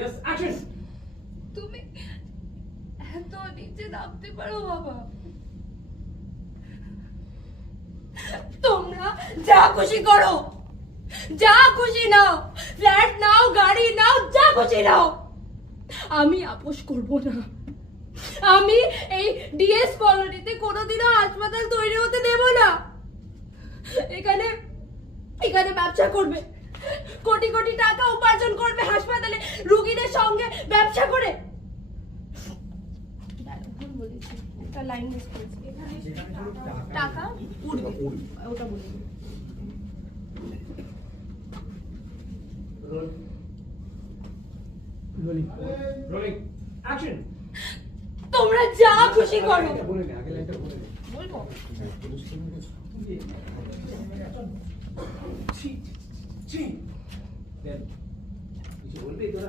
Yes, action. তুমি এত নিচে নামতে পারো বাবা? তোমরা যা খুশি করো, যা খুশি নাও, ফ্ল্যাট নাও, গাড়ি নাও, যা খুশি নাও, আমি আপোষ করব না। আমি এই ডিএস কলোনিতে কোনোদিনও হাসপাতাল তৈরি হতে দেব না। এখানে এখানে ব্যবসা করবে, কোটি কোটি টাকা উপার্জন করবে হাসপাতালে রোগীদের সঙ্গে ব্যবসা করে। ভুল বলেছি, একটা লাইন মিস করেছি। এখানে টাকা উড়বে, ওটা বলে দিই। Rolling. Action. তোমরা যা খুশি করো। বলবো ছি ছি। দেন কিছু বলবি তোরা?